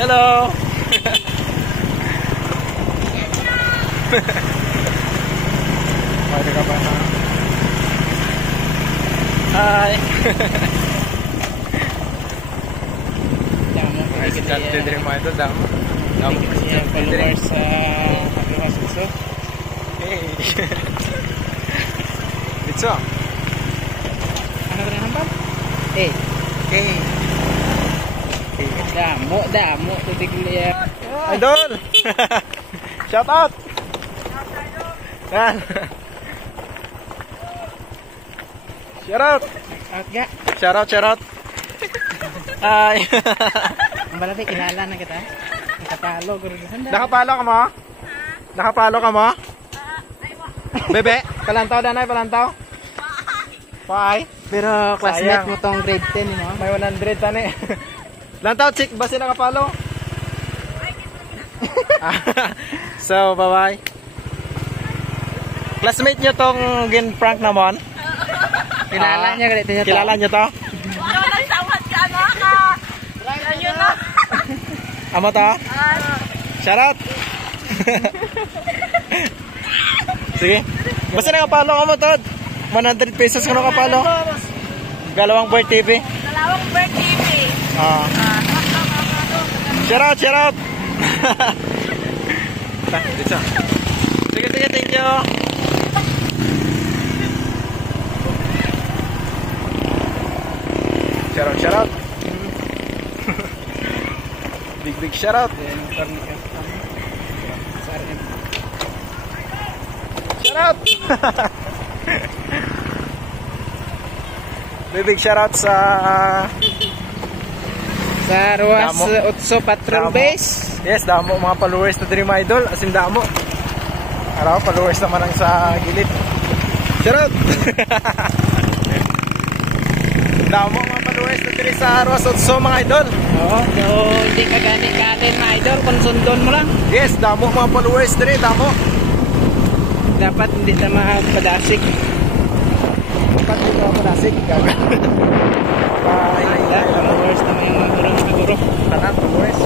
Hello. Pwede ka ba na? Hi. Damo Ay, si Chat din rin mga ito. Damo po si Chat din rin. Followers sa Agro-Hasuso. Hey. Bitso. Ano ka rin hambal? Eh. Hey. Damo. Tutigli yan. Idol. Shout out. Yan. Shout out. Out ga. Shout out. Hi. Ang balati, kilala na kita. Nakapalo. Nakapalo ka mo? Nakapalo ka mo? Bebe, palantaw danay, palantaw? Why? Pero classmate Sayang. mo tong grade 10 mo. May 100 tani. Lantaw, chick, basi nakapalo? So, bye-bye. Classmate nyo tong gin-prank namon? Kilala niya, ganito niya to. Kilala nyo to? Wala lang sawat ka na ka. Ayun na. Amo to? Shoutout! Sige. Basta nakapalo ka mo, Todd. 100 pesos kung nakapalo. Galawang Bird TV. Dalawang Bird TV. Shoutout! Sige, thank you. Shoutout. Big shoutout. Shoutout. Big shoutout sa Ruas Damo. Utso Patrol Damo. Base. Yes, damo mga followers na Dream Idol. As in damo. Araw, followers naman ang sa gilid. Shoutout. Damo mga followers na Dream sa Ruas Utso mga idol. Oo, so hindi ka gani-ganin na idol kung sundon mo lang. Yes, damo mga followers na rin, damo. Dapat hindi na mapadasig. Dapat dito ako nasig. Bye. Followers na may mga guro. Tanan, followers.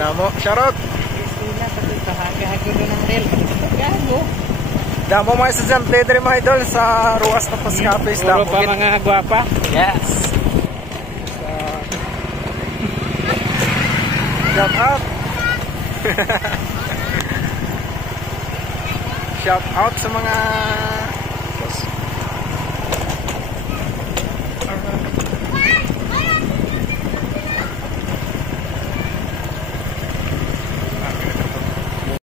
Damo, shoutout. Sila pati kahagyo doon ng rail. Gago. Damo mga estudyante rin mga idol sa Ruas na Pascapes. Puro pa mga gwapa. Yes. Shout out. Shout out sa mga